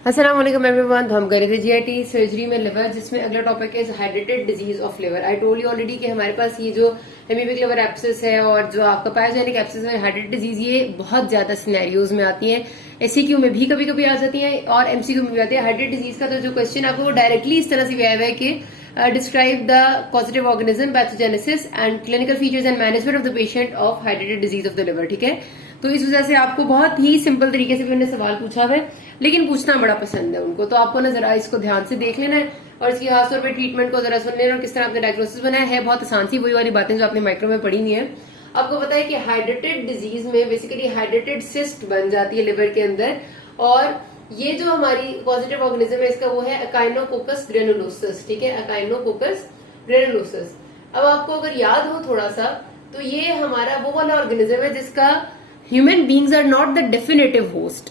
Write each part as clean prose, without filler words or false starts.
अस्सलाम वालेकुम एवरीवन। तो हम कर रहे थे जीआईटी सर्जरी में लिवर, जिसमें अगला टॉपिक है hydrated disease of liver. I told you already कि हमारे पास ये जो हेमीपिक लिवर एब्सेस है और जो आपका पायोजेनिक एब्सेस है, हाइड्रेटेड डिजीज, ये बहुत ज्यादा सिनेरियोज में आती है। एससीक्यू में भी कभी कभी आ जाती है और एमसीक्यू में भी आती है। हाइड्रेटेड डिजीज का तो जो क्वेश्चन आपको वो डायरेक्टली इस तरह से भी आया हुआ है कि describe the positive organism, pathogenesis and clinical features and management of the patient of hydrated disease of the liver. ठीक है, तो इस वजह से आपको बहुत ही सिंपल तरीके से भी उन्हें सवाल पूछा हुआ है, लेकिन पूछना बड़ा पसंद है उनको। तो आपको ना जरा इसको ध्यान से देख लेना है और इसकी खासतौर पर ट्रीटमेंट को जरा सुन लेना और किस तरह आपने डायग्नोसिस बनाया है। बहुत आसान सी वही वाली बातें जो आपने माइक्रो में पढ़ी हुई है। आपको पता है कि हाइड्रेटेड डिजीज में बेसिकली हाइड्रेटेड सिस्ट बन जाती है लिवर के अंदर, और ये जो हमारी पॉजिटिव ऑर्गेनिज्म है इसका वो है एकाइनोकोकस ग्रेनुलोसस। ठीक है, एकाइनोकोकस ग्रेनुलोसस। अब आपको अगर याद हो थोड़ा सा, तो ये हमारा वो वाला ऑर्गेनिज्म है जिसका human beings are not the definitive host.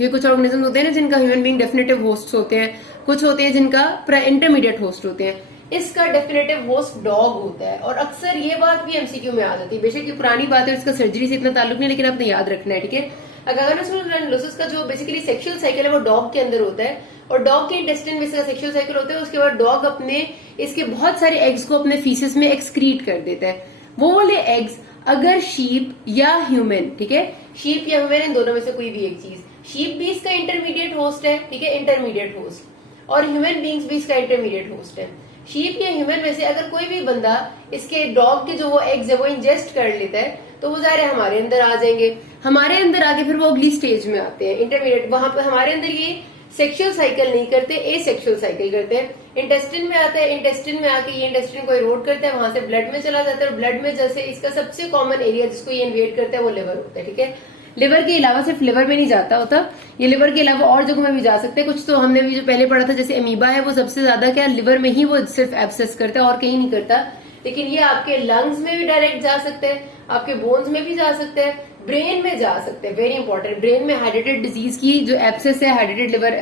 ये कुछ ऑर्गेनिज्म होते हैं ना जिनका ह्यूमन बींग डेफिनेटिव होस्ट होते हैं, कुछ होते हैं जिनका इंटरमीडिएट होस्ट होते हैं। इसका डेफिनेटिव होस्ट डॉग होता है, और अक्सर ये बात भी एमसीक्यू में आ जाती है। बेशक ये पुरानी बात है, इसका सर्जरी से इतना ताल्लुक नहीं, लेकिन आपने याद रखना है। ठीक है, एकाइनोकोकस का जो बेसिकली सेक्सुअल साइकिल है वो डॉग के अंदर होता है, और डॉग के इंटेस्टाइन में इसका सेक्सुअल साइकिल होता है। उसके बाद डॉग अपने इसके बहुत सारे एग्स को अपने फीसेस में एक्सक्रीट कर देता है। वो वाले एग्स अगर शीप या ह्यूमन, ठीक है, शीप या ह्यूमन, इन दोनों में से कोई भी एक चीज, शीप भी इसका इंटरमीडिएट होस्ट है, ठीक है, इंटरमीडिएट होस्ट, और ह्यूमन बींग्स भी इसका इंटरमीडिएट होस्ट है। शीप या ह्यूमन में से अगर कोई भी बंदा इसके डॉग के जो वो एग्स है वो इंजेस्ट कर लेता है, तो वो ज़ाहिर है हमारे अंदर आ जाएंगे। हमारे अंदर आके फिर वो अगली स्टेज में आते हैं, इंटरमीडिएट। वहां पर हमारे अंदर ये सेक्सुअल साइकिल नहीं करते, एसेक्सुअल साइकिल करते हैं। इंटेस्टिन में आता है, इंटेस्टिन में आके ये इंटेस्टिन को इरोड करता है, वहां से ब्लड में चला जाता है, और ब्लड में जैसे इसका सबसे कॉमन एरिया जिसको ये इन्वेड करता है वो लिवर होता है। ठीक है, लिवर के अलावा सिर्फ लिवर में नहीं जाता होता, ये लिवर के अलावा और जगहों में भी जा सकते हैं। कुछ तो हमने भी जो पहले पढ़ा था, जैसे अमीबा है, वो सबसे ज्यादा क्या लिवर में ही वो सिर्फ एब्सेस करता है और कहीं नहीं करता। लेकिन ये आपके लंग्स में भी डायरेक्ट जा सकते हैं, आपके बोन्स में भी जा सकते हैं, ब्रेन में जा सकते हैं। वेरी इंपॉर्टेंट, ब्रेन में हाइड्रेटेड डिजीज की जो एब्सेस है, hydrated liver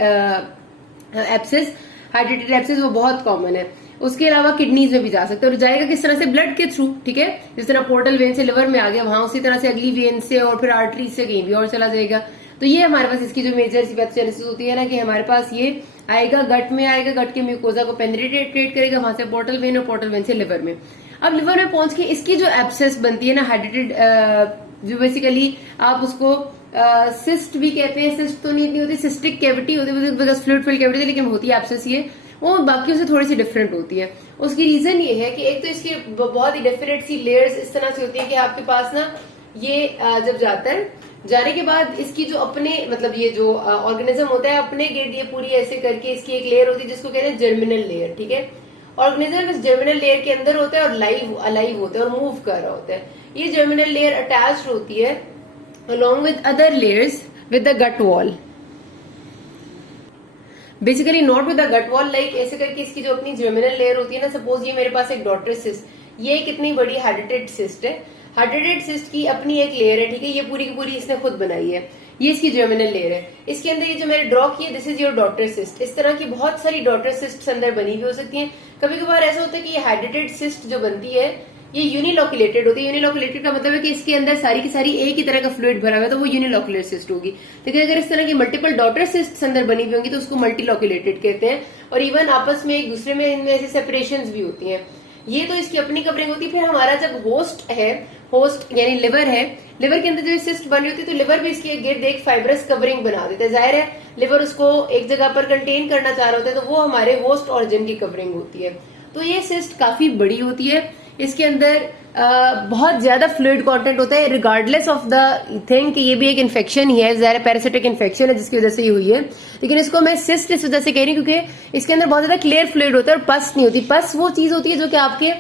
abscess, hydrated abscess, वो बहुत कॉमन है। उसके अलावा किडनीज में भी जा सकते हैं, और जाएगा किस तरह से, ब्लड के थ्रू। ठीक है, जिस तरह पोर्टल वेन से लिवर में आ गया, वहां उसी तरह से अगली वेन से और फिर आर्टरी से कहीं भी और चला जाएगा। तो ये हमारे पास इसकी जो मेजर पैथोजेनेसिस होती है ना, कि हमारे पास ये आएगा गट में, आएगा गट के म्यूकोजा को पेनिट्रेट करेगा, वहां से पोर्टल वेन, और पोर्टल वेन से लिवर में। अब लिवर में पहुंच के इसकी जो एब्सेस बनती है ना, हाइड्रेटेड, जो बेसिकली आप उसको सिस्ट भी कहते हैं। सिस्ट तो नहीं होती, सिस्टिक कैविटी होती है, बिकॉज फ्लूइड फिल्ड कैविटी, लेकिन होती है एब्सेस। ये वो बाकियों से थोड़ी सी डिफरेंट होती है। उसकी रीजन ये है कि एक तो इसकी बहुत ही डेफिनेट सी लेयर्स इस तरह से होती है कि आपके पास ना ये जब जाता है, जाने के बाद इसकी जो अपने मतलब ये जो ऑर्गेनिज्म होता है अपने गिर्द ये पूरी ऐसे करके इसकी एक लेयर होती है जिसको कहते हैं जर्मिनल लेयर। ठीक है, ऑर्गेनिज्म इस जर्मिनल लेयर के अंदर होता है और अलाइव होता है और मूव कर रहा होता है। ये जर्मिनल लेयर अटैच्ड होती है along with other layers with the gut wall, basically not with the gut wall, like ऐसे करके इसकी जो अपनी जर्मिनल लेयर होती है ना, सपोज ये मेरे पास एक डॉटर सिस्ट, ये कितनी बड़ी हाइड्रेटेड सिस्ट है, हाइड्रेटेड सिस्ट की अपनी एक लेयर है। ठीक है, ये पूरी की पूरी इसने खुद बनाई है, ये इसकी जर्मिनल लेयर है। इसके अंदर ये जो मैंने ड्रॉ की है, this is your daughter cyst. इस तरह की बहुत सारी डॉटर सिस्ट अंदर बनी हुई हो सकती है। कभी कभार ऐसा होता है कि ये हाइड्रेटेड सिस्ट जो बनती है ये यूनिलोकुलेटेड होती है। यूनिलोकुलेटेड का मतलब है कि इसके अंदर सारी की सारी एक ही तरह का फ्लूइड भरा हुआ है, तो वो यूनिलोकुलर सिस्ट होगी। लेकिन अगर इस तरह की मल्टीपल डॉटर सिस्ट अंदर बनी हुई होंगी तो उसको मल्टीलोकुलेटेड कहते हैं, और इवन आपस में एक दूसरे में इनमें ऐसी सेपरेशंस भी होती हैं। ये तो इसकी अपनी कवरिंग होती है। फिर हमारा जब होस्ट है, होस्ट यानी लिवर है, लिवर के अंदर जो सिस्ट बनी होती है तो लिवर भी इसके गिर्द एक फाइब्रस कवरिंग बना देता है। जाहिर है लिवर उसको एक जगह पर कंटेन करना चाह रहा होता है, तो वो हमारे होस्ट ऑर्गन की कवरिंग होती है। तो ये सिस्ट काफी बड़ी होती है, इसके अंदर बहुत ज्यादा फ्लूइड कंटेंट होता है, रिगार्डलेस ऑफ द थिंग कि ये भी एक इन्फेक्शन ही है, ज़ाहिर पैरासिटिक इन्फेक्शन है जिसकी वजह से ये हुई है। लेकिन इसको मैं सिस्ट इस वजह से कह रही हूँ क्योंकि इसके अंदर बहुत ज्यादा क्लियर फ्लूइड होता है और पस नहीं होती। पस वो चीज होती है जो कि आपके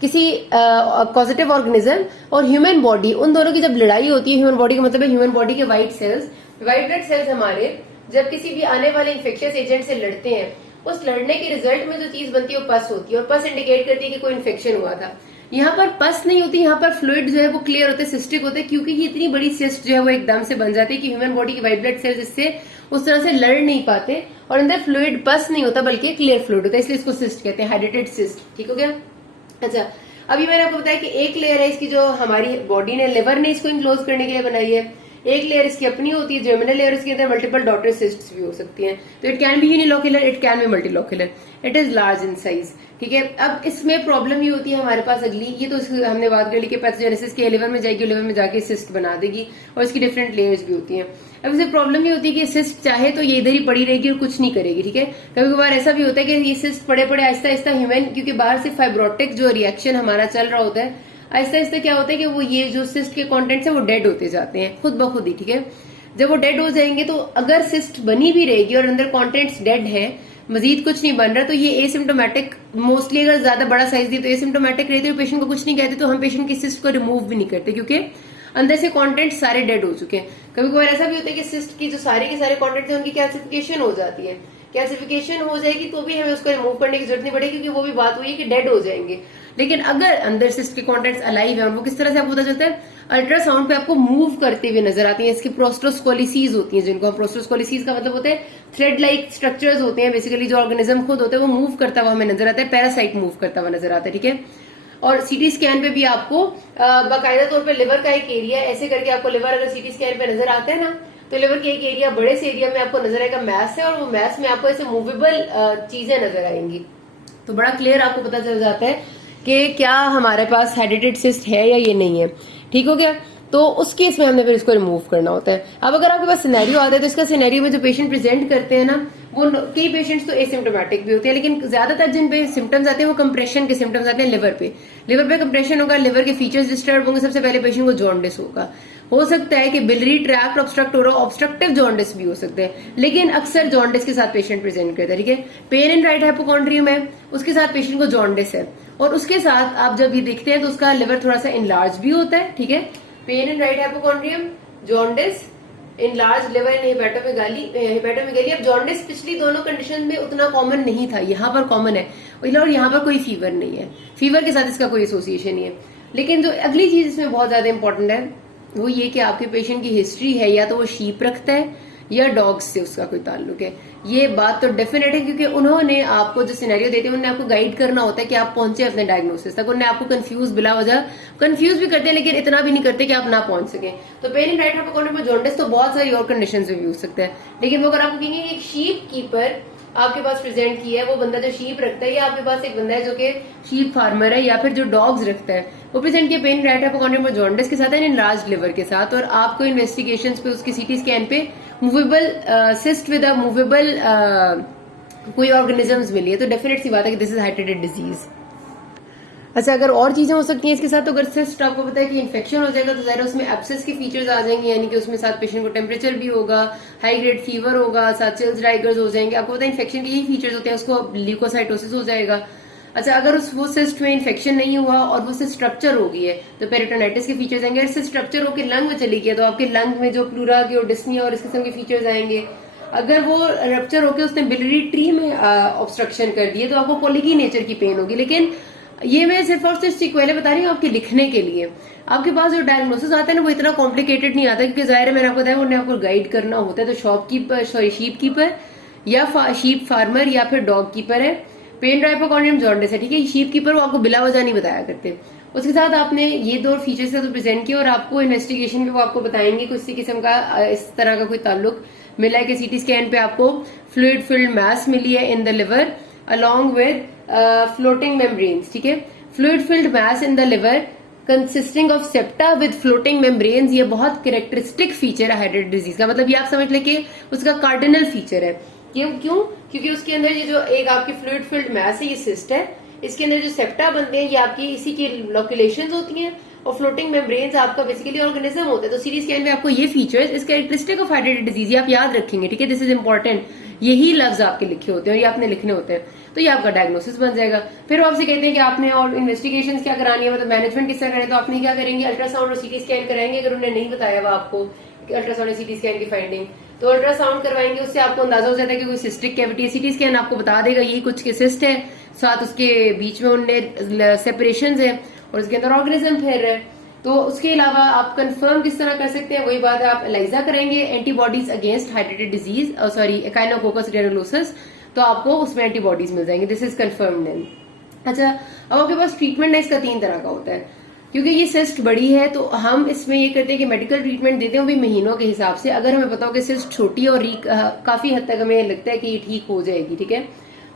किसी पॉजिटिव ऑर्गेनिज्म और ह्यूमन बॉडी, उन दोनों की जब लड़ाई होती है, ह्यूमन बॉडी का मतलब है ह्यूमन बॉडी के white cells, white blood cells हमारे जब किसी भी आने वाले इन्फेक्शियस एजेंट से लड़ते हैं, उस लड़ने के रिजल्ट में जो चीज बनती है वो पस होती है, और पस इंडिकेट करती है कि कोई इन्फेक्शन हुआ था। यहाँ पर पस नहीं होती, यहाँ पर फ्लूइड जो है वो क्लियर होते हैं, सिस्टिक होते हैं, क्योंकि ये इतनी बड़ी सिस्ट जो है वो एकदम से बन जाती है कि ह्यूमन बॉडी के व्हाइट ब्लड सेल्स इससे उस तरह से लड़ नहीं पाते, और अंदर फ्लूइड पस नहीं होता बल्कि क्लियर फ्लूइड होता है, इसलिए इसको सिस्ट कहते हैं, हाइड्रेटेड सिस्ट। ठीक हो गया। अच्छा, अभी मैंने आपको बताया कि एक लेयर है इसकी जो हमारी बॉडी ने, लिवर ने इसको इनक्लोज करने के लिए बनाई है। एक लेयर इसकी अपनी होती है जर्मिनल लेयर, इसके अंदर मल्टीपल डॉटर सिस्ट्स भी हो सकती हैं। तो it can be unilocular, it can be multilocular, it is large in size. ठीक है, अब इसमें प्रॉब्लम ये होती है हमारे पास अगली, ये तो हमने बात कर ली कि पैथोजेनेसिस के लिवर में जाएगी, लिवर में जाके सिस्ट बना देगी और इसकी डिफरेंट लेयर्स भी होती हैं। अब इसे प्रॉब्लम ये होती है कि सिस्ट चाहे तो ये इधर ही पड़ी रहेगी और कुछ नहीं करेगी। ठीक है, कभी कभार ऐसा भी होता है कि ये सिस्ट पड़े पड़े आहिस्ता आहिस्ता ह्यूमन, क्योंकि बाहर से फाइब्रोटिक जो रिएक्शन हमारा चल रहा होता है, आहिस्ता आहिस्ता क्या होता है कि वो ये जो सिस्ट के कॉन्टेंट्स है वो डेड होते जाते हैं खुद ब खुद ही। ठीक है, जब वो डेड हो जाएंगे तो अगर सिस्ट बनी भी रहेगी और अंदर कॉन्टेंट्स डेड है, मजीद कुछ नहीं बन रहा, तो ये एसिम्टोमेटिक, मोस्टली अगर ज्यादा बड़ा साइज दी तो एसिम्टोमेटिक रहती है, पेशेंट को कुछ नहीं कहते, तो हम पेशेंट की सिस्ट को रिमूव भी नहीं करते क्योंकि अंदर से कंटेंट सारे डेड हो चुके हैं। कभी कभार ऐसा भी होता है कि सिस्ट की जो सारे के सारे कंटेंट है उनकी कैल्सिफिकेशन हो जाती है, कैल्सिफिकेशन हो जाएगी तो भी हमें उसको रिमूव करने की जरूरत नहीं पड़ेगी क्योंकि वो भी बात हुई है कि डेड हो जाएंगे। लेकिन अगर अंदर सिस्ट के कंटेंट्स अलाइव है, और वो किस तरह से आपको पता चलता है, अल्ट्रासाउंड पे आपको मूव करते हुए नजर आती हैं। इसकी प्रोस्टोस्कोलिसीज होती हैं, जिनको प्रोस्टोस्कोलिसीज का मतलब होता है थ्रेड लाइक स्ट्रक्चर्स होते हैं, बेसिकली जो ऑर्गेनिज्म खुद होते हैं वो मूव करता हुआ हमें नजर आता है, पैरासाइट मूव करता हुआ नजर आता है। ठीक है, और सीटी स्कैन पे भी आपको बाकायदा तौर पे लिवर का एक एरिया ऐसे करके आपको लिवर अगर सीटी स्कैन पे नजर आता है ना, तो लिवर के एक एरिया, बड़े से एरिया में आपको नजर आएगा मैस है, और वो मैस में आपको ऐसे मूवेबल चीजें नजर आएंगी। तो बड़ा क्लियर आपको पता चल जाता है कि क्या हमारे पास हेडिटेड सिस्ट है या ये नहीं है। ठीक हो गया, तो उस केस में हमने फिर इसको रिमूव करना होता है। अब अगर आपके पास सिनेरियो आता है तो इसका सिनेरियो में जो पेशेंट प्रेजेंट करते हैं ना, वो कई पेशेंट्स तो एसिम्टोमेटिक भी होते हैं, लेकिन ज्यादातर जिन पे सिम्टम्स आते हैं वो कंप्रेशन के सिम्टम्स आते हैं लिवर पे। लिवर पे कंप्रेशन होगा, लिवर के फीचर्स डिस्टर्ब होंगे, सबसे पहले पेशेंट को जॉन्डिस होगा। हो सकता है कि बिलरी ट्रैक्ट ऑब्स्ट्रक्ट हो रहा, ऑब्स्ट्रक्टिव जॉन्डिस भी हो सकते हैं, लेकिन अक्सर जॉन्डिस के साथ पेशेंट प्रेजेंट करता है। ठीक है, पेन इन राइट हाइपोकॉन्ड्रियम है, उसके साथ पेशेंट को जॉन्डिस है, और उसके साथ आप जब ये देखते हैं तो उसका लिवर थोड़ा सा इनलार्ज भी होता है। ठीक है, pain in right hypochondrium, jaundice, enlarge liver in hepatomegaly. अब जॉन्डिस पिछली दोनों कंडीशन में उतना कॉमन नहीं था, यहाँ पर कॉमन है, और यहाँ पर कोई फीवर नहीं है, फीवर के साथ इसका कोई एसोसिएशन नहीं है। लेकिन जो अगली चीज इसमें बहुत ज्यादा इंपॉर्टेंट है वो ये कि आपके पेशेंट की हिस्ट्री है, या तो वो शीप रखता है या डॉग्स से उसका कोई ताल्लुक है। ये बात तो डेफिनेट है, क्योंकि उन्होंने आपको जो सिनेरियो देते हैं उन्हें आपको गाइड करना होता है कि आप पहुंचे अपने डायग्नोसिस तक। उन्हें आपको कंफ्यूज बिला वजह कंफ्यूज भी करते हैं, लेकिन इतना भी नहीं करते कि आप ना पहुंच सके। तो पेन इन राइट हाइपोकॉन्ड्रियम में जॉन्डिस तो बहुत सारी और कंडीशंस में भी हो सकता है, लेकिन वो अगर आपको कहेंगे एक शीप कीपर आपके पास प्रेजेंट किया है, वो बंदा जो शीप रखता है, या आपके पास एक बंदा है जो कि शीप फार्मर है, या फिर जो डॉग्स रखता है, वो प्रेजेंट किया पेन राइट हाइपोकॉन्ड्रियम में जॉन्डिस के साथ है, इनलार्ज लिवर के साथ, और आपको इन्वेस्टिगेशंस पे उसके सीटी स्कैन पे movable cyst with a movable कोई ऑर्गेनिजम्स मिली है, तो डेफिनेट सी बात है कि दिस इज हेडिटेड डिजीज। अच्छा, अगर और चीजें हो सकती हैं इसके साथ, तो अगर सिस्ट आपको पता है कि इन्फेक्शन हो जाएगा तो ज़ाहिर उसमें एब्सेस के फीचर्स आ जाएंगे, यानी कि उसमें साथ पेशेंट को टेम्परेचर भी होगा, हाई ग्रेड फीवर होगा, साथ चिल्स राइगर्स हो जाएंगे। आपको पता है इन्फेक्शन के यही फीचर्स होते हैं, उसको ल्यूकोसाइटोसिस हो जाएगा। अच्छा, अगर वो सिस्ट में इन्फेक्शन नहीं हुआ और वो सिस्ट स्ट्रक्चर हो गई है तो पेरिटोनाइटिस के फीचर्स आएंगे। अगर सिस्ट स्ट्रक्चर होकर लंग में चली गई तो आपके लंग में जो प्लूरा की और डिस्निया और इस किस्म के फीचर्स आएंगे। अगर वो रप्चर होकर उसने बिलियरी ट्री में ऑब्स्ट्रक्शन कर दिए तो आपको कोलिकी नेचर की पेन होगी। लेकिन ये मैं सिर्फ और सिर्फ सीक्वेल बता रही हूँ आपके लिखने के लिए। आपके पास जो डायग्नोसिस आता है ना वो इतना कॉम्प्लिकेटेड नहीं आता, क्योंकि जाहिर है मैंने आपको बताया उन्हें आपको गाइड करना होता है। तो शीप कीपर या शीप फार्मर या फिर डॉग कीपर है, पेन हाइपोकॉन्ड्रियम जॉन्डिस है। ठीक है, शीप कीपर वो आपको बिला वजह नहीं बताया करते। उसके साथ आपने ये दो फीचर्स से तो प्रेजेंट किया, और आपको इन्वेस्टिगेशन में वो आपको बताएंगे किसी किस्म का इस तरह का कोई ताल्लुक मिला है कि सीटी स्कैन पे आपको फ्लूइड फिल्ड मैस मिली है in the liver along with floating membranes. ठीक है, fluid filled mass in the liver consisting of septa with floating membranes, ये बहुत कैरेक्टरिस्टिक फीचर है हेडेड डिजीज का। मतलब ये आप समझ लें कि उसका कार्डिनल फीचर है। क्यों? क्योंकि उसके अंदर ये जो एक आपकी फ्लूइड फिल्ड मैस है, ये सिस्ट है, इसके अंदर जो सेप्टा बनते हैं ये आपकी इसी की लोक्यूलेशंस होती हैं, और फ्लोटिंग मेम्ब्रेन्स आपका बेसिकली ऑर्गेनिज्म होता है। तो सीटी स्कैन में आपको ये फीचर्स, इस कैरेक्टरिस्टिक ऑफ हेडेड डिजीज ये आप याद रखेंगे। ठीक है, दिस इज इंपॉर्टेंट, यही लफ्ज आपके लिखे होते हैं और ये आपने लिखने होते हैं, तो ये आपका डायग्नोसिस बन जाएगा। फिर वो आपसे कहते हैं कि आपने और इन्वेस्टिगेशन क्या करानी है, मतलब मैनेजमेंट किस तरह करें, तो आपने क्या करेंगे, अल्ट्रासाउंड और सीटी स्कैन कराएंगे। अगर उन्होंने नहीं बताया हुआ आपको अल्ट्रासाउंड और सीटी स्कैन की फाइंडिंग, तो अल्ट्रासाउंड करवाएंगे, उससे आपको अंदाजा हो जाता है कि कोई सिस्टिक कैविटी है। सीटी स्कैन आपको बता देगा ये कुछ के सिस्ट है, साथ उसके बीच में उनने सेपरेशन है और उसके अंदर ऑर्गेनिज्म फैल रहा है। तो उसके अलावा आप कंफर्म किस तरह कर सकते हैं, वही बात है, आप एलाइजा करेंगे एंटीबॉडीज अगेंस्ट हाइड्रेटेड डिजीज, सॉरी एकाइनोकोकस ग्रेनुलोसस, तो आपको उसमें एंटीबॉडीज मिल जाएंगे। This is confirmed then. अच्छा, अब आपके पास ट्रीटमेंट है इसका 3 तरह का होता है। क्योंकि ये सिस्ट बड़ी है तो हम इसमें ये करते हैं कि मेडिकल ट्रीटमेंट देते हैं वो भी महीनों के हिसाब से। अगर हमें पता हो कि सिस्ट छोटी है और काफी हद तक हमें लगता है कि ये ठीक हो जाएगी, ठीक है,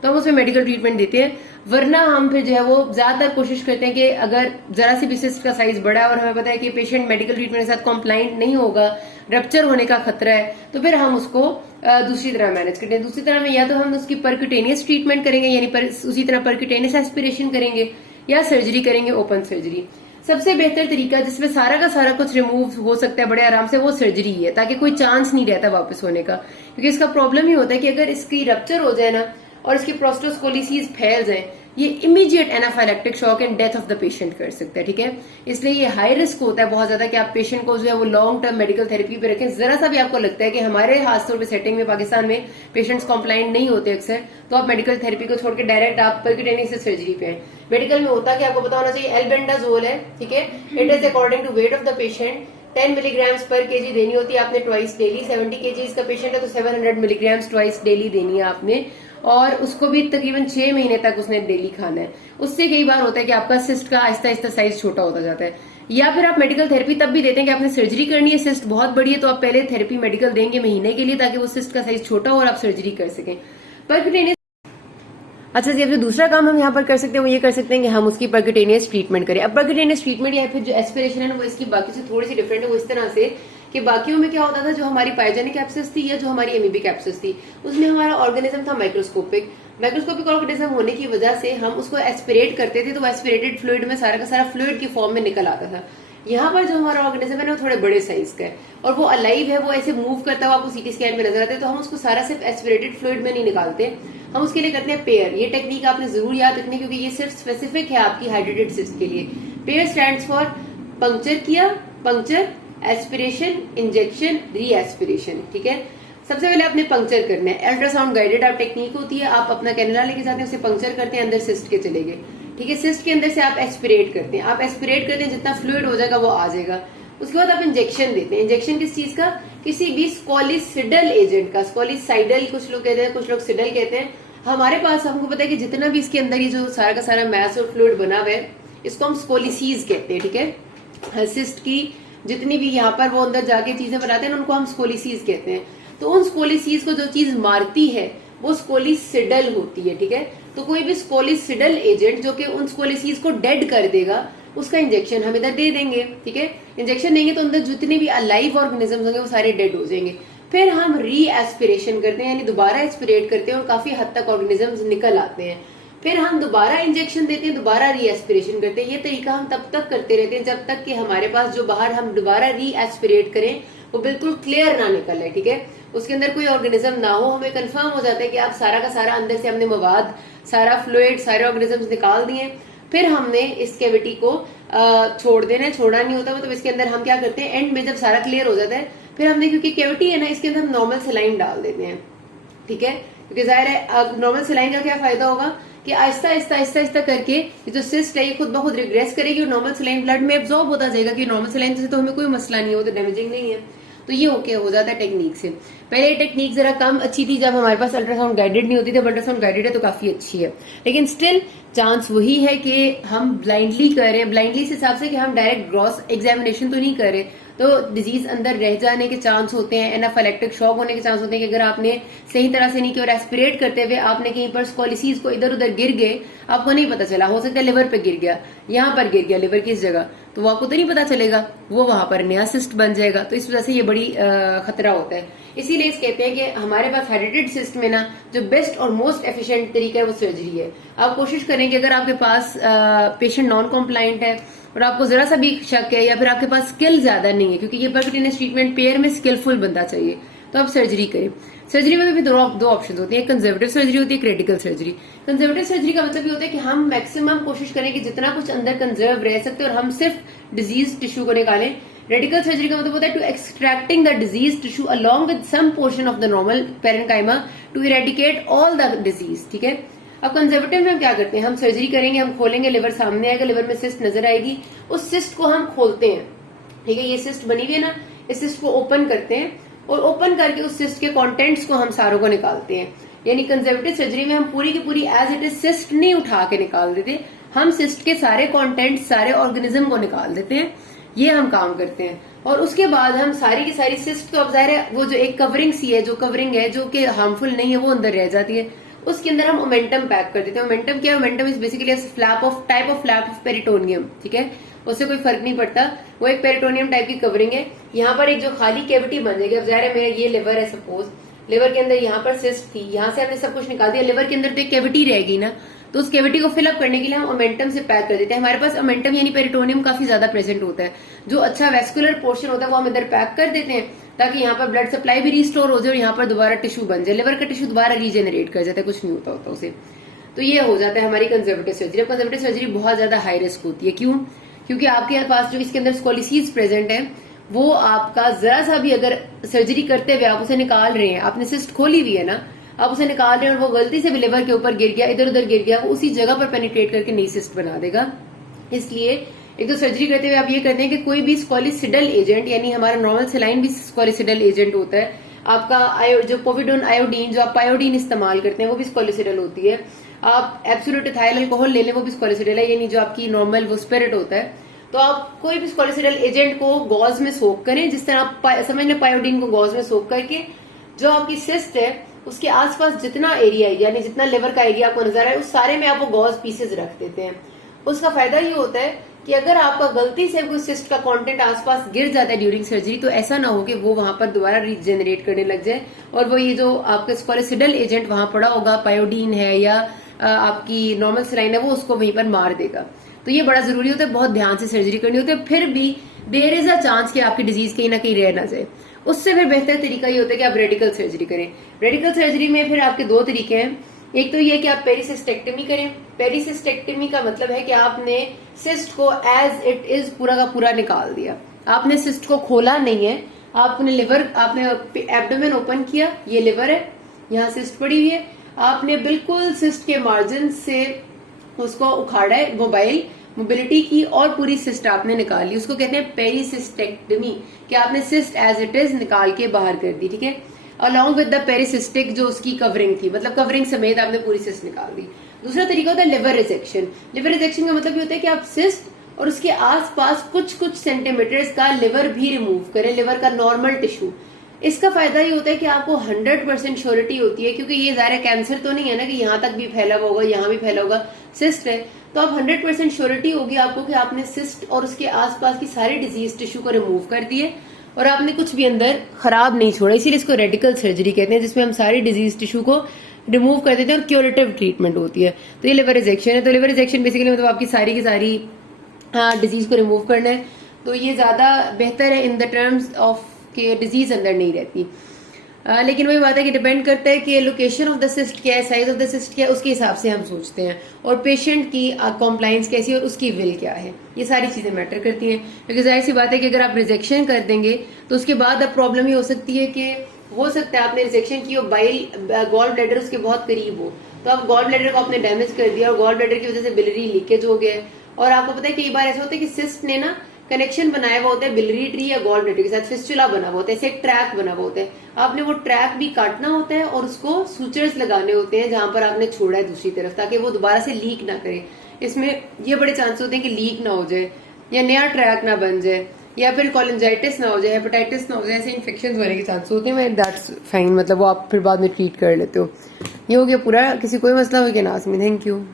तो हम उसमें मेडिकल ट्रीटमेंट देते हैं। वरना हम फिर जो है वो ज्यादातर कोशिश करते हैं कि अगर जरा सी भी सिस्ट का साइज बड़ा है और हमें पता है कि पेशेंट मेडिकल ट्रीटमेंट के साथ कॉम्प्लाइंट नहीं होगा, रप्चर होने का खतरा है, तो फिर हम उसको दूसरी तरह मैनेज करते हैं। दूसरी तरह में या तो हम उसकी परक्यूटेनियस ट्रीटमेंट करेंगे, यानी उसी तरह परक्यूटेनियस एस्पिरेशन करेंगे, या सर्जरी करेंगे, ओपन सर्जरी। सबसे बेहतर तरीका जिसमें सारा का सारा कुछ रिमूव हो सकता है बड़े आराम से, वो सर्जरी है, ताकि कोई चांस नहीं रहता वापस होने का। क्योंकि इसका प्रॉब्लम ही होता है कि अगर इसकी रप्चर हो जाए ना और इसकी प्रोस्टोस्कोलिसिस फैल जाए, ये immediate anaphylactic shock and death of the patient कर सकता है, ठीक है। इसलिए ये हाई रिस्क होता है बहुत ज्यादा कि आप पेशेंट को जो है वो लॉन्ग टर्म मेडिकल थेरेपी पे रखें। जरा सा भी आपको लगता है कि हमारे खासतौर पे सेटिंग में पाकिस्तान में पेशेंट्स कॉम्प्लाइंट नहीं होते अक्सर, तो आप मेडिकल थेरेपी को छोड़ के डायरेक्ट आप परक्यूटेनियस सर्जरी पे हैं। मेडिकल में होता कि आपको पता होना चाहिए एल्बेंडाजोल है, ठीक है, it is according to weight of the patient 10 milligrams per KG देनी होती है आपने ट्वाइस डेली। 70 केजीज का पेशेंट है तो 700 मिलीग्राम्स ट्वाइस डेली देनी है आपने, और उसको भी तकरीबन 6 महीने तक उसने डेली खाना है। उससे कई बार होता है कि आपका सिस्ट का आहिस्ता आहिस्ता साइज छोटा होता जाता है। या फिर आप मेडिकल थेरेपी तब भी देते हैं कि आपने सर्जरी करनी है, सिस्ट बहुत बड़ी है, तो आप पहले थेरेपी मेडिकल देंगे महीने के लिए ताकि वो सिस्ट का साइज छोटा हो और आप सर्जरी कर सकें। परक्यूटेनियस अच्छा जी, अब जो दूसरा काम हम यहाँ पर कर सकते हैं वो ये कर सकते हैं कि हम उसकी परक्यूटेनियस ट्रीटमेंट करें। अब परक्यूटेनियस ट्रीटमेंट या फिर जो एस्पिरेशन है ना वो इसकी बाकी से थोड़ी सी डिफरेंट है। वो इस तरह से कि बाकियों में क्या होता था, जो हमारी पाइजेनिक एब्सेस थी या जो हमारी एमीबिक एब्सेस थी, उसमें हमारा ऑर्गेनिज्म था माइक्रोस्कोपिक ऑर्गेनिज्म होने की वजह से हम उसको एस्पिरेट करते थे, तो एस्पिरेटेड फ्लूइड में सारा का सारा फ्लूइड की फॉर्म में निकल आता था। यहाँ पर जो हमारा ऑर्गेनिज्म है ना वो थोड़े बड़े साइज का है और वो अलाइव है, वो ऐसे मूव करता हुआ आपको सीटी स्कैन में नजर आता है, तो हम उसको सारा सिर्फ एस्पिरेटेड फ्लूइड में नहीं निकालते, हम उसके लिए करते हैं पेयर। ये टेक्निक आपने जरूर याद रखनी क्योंकि ये सिर्फ स्पेसिफिक है आपकी हाइड्रेटेड सिस्ट के लिए। पेयर स्टैंड्स फॉर पंक्चर किया, पंक्चर, एस्पिरेशन, इंजेक्शन, री एस्पिरेशन, ठीक है। सबसे पहले आपने पंक्चर करना है, अल्ट्रासाउंड गाइडेड आप टेक्निक होती है, आप अपना कैनुला लेके जाते हैं, उसे पंक्चर करते हैं, अंदर सिस्ट के चले गए, ठीक है। सिस्ट के अंदर से आप एस्पिरेट करते हैं, आप एस्पिरेट करते हैं, जितना फ्लूइड हो जाएगा वो आ जाएगा। उसके बाद आप इंजेक्शन देते हैं। इंजेक्शन किस चीज का? किसी भी स्कोलिसिडल एजेंट का। स्कोलिसाइडल कुछ लोग कहते हैं, कुछ लोग सिडल कहते हैं। हमारे पास हमको पता है कि जितना भी इसके अंदर ये जो सारा का सारा मैस और फ्लूइड बना हुआ है इसको हम स्कोलिसीज कहते हैं, ठीक है। सिस्ट की जितनी भी यहाँ पर वो अंदर जाके चीजें बनाते हैं उनको हम स्कोलिसीज कहते हैं। तो उन स्कोलिसीज को जो चीज मारती है वो स्कोलिसिडल होती है, ठीक है। तो कोई भी स्कोलिसिडल एजेंट जो कि उन स्कोलिसीज को डेड कर देगा उसका इंजेक्शन हम इधर दे देंगे, ठीक है। इंजेक्शन देंगे तो अंदर जितने भी अलाइव ऑर्गेनिजम्स होंगे वो सारे डेड हो जाएंगे। फिर हम री एस्पिरेशन करते हैं, यानी दोबारा एस्पिरेट करते हैं और काफी हद तक ऑर्गेनिजम्स निकल आते हैं। फिर हम दोबारा इंजेक्शन देते हैं, दोबारा री एस्पिरेशन करते हैं। ये तरीका हम तब तक करते रहते हैं जब तक कि हमारे पास जो बाहर हम दोबारा री एस्पिरेट करें वो बिल्कुल क्लियर ना निकले, ठीक है। उसके अंदर कोई ऑर्गेनिज्म ना हो, हमें कंफर्म हो जाता है कि आप सारा का सारा अंदर से हमने मवाद, सारा फ्लूइड, सारे ऑर्गेनिजम्स निकाल दिए। फिर हमने इस कैविटी को छोड़ देना है, छोड़ना नहीं होता। मतलब इसके अंदर हम क्या करते हैं, एंड में जब सारा क्लियर हो जाता है फिर हमने, क्योंकि कैविटी है ना इसके अंदर हम नॉर्मल सलाइन डाल देते हैं, ठीक है। क्योंकि जाहिर है नॉर्मल सलाइन का क्या फायदा होगा कि आहिस्ता आहिस्ता आहिस्ता आहिस्ता करके ये जो सिस्ट है ये खुद ब खुद रिग्रेस करेगी और नॉर्मल सलाइन ब्लड में एब्जॉर्ब होता जाएगा कि नॉर्मल सलाइन से तो हमें कोई मसला नहीं हो, तो डैमेजिंग नहीं है। तो ये ओके हो जाता है टेक्निक से। पहले ये टेक्निक जरा कम अच्छी थी जब हमारे पास अल्ट्रासाउंड गाइडेड नहीं होती थी। अल्ट्रासाउंड गाइडेड है तो काफी अच्छी है, लेकिन स्टिल चांस वही है कि हम ब्लाइंडली कर रहे हैं। ब्लाइंडली इस हिसाब से कि हम डायरेक्ट ग्रॉस एग्जामिनेशन तो नहीं कर रहे, तो डिजीज अंदर रह जाने के चांस होते हैं, एनाफाइलेक्टिक शॉक होने के चांस होते हैं कि अगर आपने सही तरह से नहीं किया और एस्पिरेट करते हुए आपने कहीं पर स्कोलिसीज को इधर उधर गिर गए, आपको नहीं पता चला, हो सकता है लिवर पे गिर गया, यहाँ पर गिर गया लिवर की इस जगह, तो वो आपको तो नहीं पता चलेगा, वो वहां पर नया सिस्ट बन जाएगा। तो इस वजह से ये बड़ी खतरा होता है। इसीलिए इस कहते हैं कि हमारे पास हाइड्रेटेड सिस्ट में ना जो बेस्ट और मोस्ट एफिशिएंट तरीका है वो सर्जरी है। आप कोशिश करें कि अगर आपके पास पेशेंट नॉन कॉम्प्लाइंट है और आपको जरा सा भी शक है या फिर आपके पास स्किल ज्यादा नहीं है, क्योंकि ये परक्यूटेनियस ट्रीटमेंट पेयर में स्किलफुल बंदा चाहिए, तो आप सर्जरी करें। सर्जरी में भी दो ऑप्शन होती है, कंजर्वेटिव सर्जरी होती है, क्रिटिकल सर्जरी। कंजर्वेटिव सर्जरी का मतलब ये होता है कि हम मैक्सिमम कोशिश करें कि जितना कुछ अंदर कंजर्व रह सकते और हम सिर्फ डिजीज टिश्यू को निकालें। रेडिकल सर्जरी का मतलब होता है to extracting the disease tissue along with some portion of the normal parenchyma to eradicate all the disease, ठीक है। अब कंजर्वेटिव में हम क्या करते हैं, हम सर्जरी करेंगे, हम खोलेंगे, लिवर सामने आएगा, लिवर में सिस्ट नजर आएगी, उस सिस्ट को हम खोलते हैं, ठीक है। ये सिस्ट बनी हुई है ना, इस सिस्ट को ओपन करते हैं और ओपन करके उस सिस्ट के कंटेंट्स को हम सारों को निकालते हैं। यानी कंजर्वेटिव सर्जरी में हम पूरी की पूरी एज इट इज सिस्ट नहीं उठा के निकाल देते, हम सिस्ट के सारे कंटेंट, सारे ऑर्गेनिज्म को निकाल देते हैं, ये हम काम करते हैं। और उसके बाद हम सारी की सारी सिस्ट, तो अब जाहिर है वो जो एक कवरिंग सी है, जो कवरिंग है जो कि हार्मफुल नहीं है, वो अंदर रह जाती है, उसके अंदर हम ओमेंटम पैक कर देते हैं। ओमेंटम क्या है? Omentum is basically type of flap of peritoneum, ठीक है, उससे कोई फर्क नहीं पड़ता, वो एक पेरिटोनियम टाइप की कवरिंग है। यहाँ पर एक जो खाली कैविटी बन जाएगी, अब जाहिर है मेरा ये लिवर है, सपोज लिवर के अंदर यहाँ पर सिस्ट थी, यहाँ से हमने सब कुछ निकाल दिया, लिवर के अंदर तो एक कैविटी रहेगी ना, तो उस कैविटी को फिलअप करने के लिए हम ओमेंटम से पैक कर देते हैं। हमारे पास ओमेंटम यानी पेरिटोनियम काफी ज्यादा प्रेजेंट होता है, जो अच्छा वेस्कुलर पोर्शन होता है वो हम इधर पैक कर देते हैं, ताकि यहाँ पर ब्लड सप्लाई भी रिस्टोर हो जाए और यहाँ पर दोबारा टिश्यू बन जाए। लिवर का टिश्यू दोबारा रीजेनरेट कर जाता है, कुछ नहीं होता उसे। तो ये हो जाता है हमारी कंजर्वेटिव सर्जरी। कंजर्वेटिव सर्जरी बहुत ज्यादा हाई रिस्क होती है, क्यों? क्योंकि आपके पास जो इसके अंदर स्कोलिसीज प्रेजेंट है, वो आपका जरा सा भी अगर सर्जरी करते हुए आप उसे निकाल रहे हैं, आपने सिस्ट खोली हुई है ना, आप उसे निकाल रहे हैं और वो गलती से भी लिवर के ऊपर गिर गया, इधर उधर गिर गया, वो उसी जगह पर पेनिट्रेट करके नई सिस्ट बना देगा। इसलिए एक तो सर्जरी करते हुए आप ये करते हैं कि कोई भी स्कोलिसिडल एजेंट, यानी हमारा नॉर्मल सेलाइन भी स्कोलिसिडल एजेंट होता है, आपका जो पोविडोन आयोडीन, जो आप पायोडीन इस्तेमाल करते हैं, वो भी स्कोलिसिडल होती है। आप एब्सोल्यूट इथाइल अल्कोहल ले लें, वो भी स्कोलिसिडल है, यानी जो आपकी नॉर्मल वो स्पिरिट होता है। तो आप कोई भी स्कोलिसिडल एजेंट को गॉज में सोक करें, जिस तरह आप समझ लें पायोडीन को गॉज में सोक करके जो आपकी सिस्ट है उसके आसपास जितना एरिया है, यानी जितना लिवर का एरिया आपको नजर आए, उस सारे में आप वो गॉज पीसेज रख देते हैं। उसका फायदा ये होता है कि अगर आपका गलती से कोई सिस्ट का कंटेंट आसपास गिर जाता है ड्यूरिंग सर्जरी, तो ऐसा ना हो कि वो वहां पर दोबारा रीजेनरेट करने लग जाए और वो ये जो आपका स्कोलिसिडल एजेंट वहां पड़ा होगा, पायोडीन है या आपकी नॉर्मल सलाइन है, वो उसको वहीं पर मार देगा। तो ये बड़ा जरूरी होता है, बहुत ध्यान से सर्जरी करनी होती है। फिर भी देयर इज अ चांस कि आपकी डिजीज कहीं ना कहीं रह ना जाए, उससे फिर बेहतर तरीका ये होता है कि आप रेडिकल सर्जरी करें। रेडिकल सर्जरी में फिर आपके दो तरीके हैं। एक तो ये कि आप पेरिसिस्टेक्टमी करें। पेरिसिस्टेक्टमी का मतलब है कि आपने सिस्ट को एज इट इज पूरा का पूरा निकाल दिया, आपने सिस्ट को खोला नहीं है, आपने लिवर, आपने एब्डोमेन ओपन किया, ये लिवर है, यहाँ सिस्ट पड़ी हुई है, आपने बिल्कुल सिस्ट के मार्जिन से उसको उखाड़ा है, मोबिलिटी की, और पूरी सिस्ट आपने निकाल ली। उसको कहते हैं पेरिसिस्टेक्टमी, कि आपने सिस्ट एज इट इज निकाल के बाहर कर दी, ठीक है, अलॉन्ग विद द पेरिसिस्टिक जो उसकी कवरिंग थी, मतलब कवरिंग समेत आपने पूरी सिस्ट निकाल दी। दूसरा तरीका होता है लिवर रिजेक्शन। लिवर रिजेक्शन का मतलब ये होता है कि आप सिस्ट और उसके आसपास कुछ सेंटीमीटर्स का लिवर भी रिमूव करें, लिवर का नॉर्मल टिश्यू। इसका फायदा ये होता है कि आपको 100% श्योरिटी होती है, क्योंकि ये ज़ाहिर कैंसर तो नहीं है ना कि यहाँ तक भी फैला हुआ होगा, यहाँ भी फैला होगा, सिस्ट है, तो आप 100% श्योरिटी होगी आपको कि आपने सिस्ट और उसके आसपास की सारी डिजीज टिश्यू को रिमूव कर दिए और आपने कुछ भी अंदर खराब नहीं छोड़ा। इसीलिए इसको रेडिकल सर्जरी कहते हैं, जिसमें हम सारी डिजीज टिश्यू को रिमूव कर देते हैं और क्यूरेटिव ट्रीटमेंट होती है। तो ये लिवर रिजेक्शन है। तो लिवर रिजेक्शन बेसिकली मतलब आपकी सारी की सारी डिजीज को रिमूव करना है। तो ये ज्यादा बेहतर है इन द टर्म्स ऑफ कि डिजीज अंदर नहीं रहती। लेकिन वही बात है कि डिपेंड करता है कि लोकेशन ऑफ द सिस्ट क्या है, साइज ऑफ द सिस्ट क्या है, उसके हिसाब से हम सोचते हैं, और पेशेंट की कॉम्प्लाइंस कैसी है और उसकी विल क्या है, ये सारी चीजें मैटर करती हैं। क्योंकि जाहिर सी बात है कि अगर आप रिजेक्शन कर देंगे तो उसके बाद अब प्रॉब्लम ये हो सकती है कि हो सकता है आपने रिजेक्शन की और बाइल गॉल ब्लैडर उसके बहुत करीब हो, तो आप गॉल ब्लैडर को आपने डैमेज कर दिया और गॉल ब्लैडर की वजह से बिलियरी लीकेज हो गया। और आपको पता है कई बार ऐसा होता है कि सिस्ट ने ना कनेक्शन बनाया हुआ होता है बिलियरी ट्री या गॉल ब्लैडर के साथ, फिस्टुला बना हुआ होता है, ऐसे एक ट्रैक बना हुआ होता है, आपने वो ट्रैक भी काटना होता है और उसको सूचर्स लगाने होते हैं जहां पर आपने छोड़ा है दूसरी तरफ, ताकि वो दोबारा से लीक ना करे। इसमें ये बड़े चांस होते हैं कि लीक ना हो जाए या नया ट्रैक ना बन जाए या फिर कोलिंजाइटिस ना हो जाए, हेपेटाइटिस ना हो जाए, ऐसे इन्फेक्शन होने के चांस होते हैं। दैट्स फाइन, मतलब वो आप फिर बाद में ट्रीट कर लेते हो। ये हो गया पूरा, किसी कोई मसला हो गया ना? Thank you.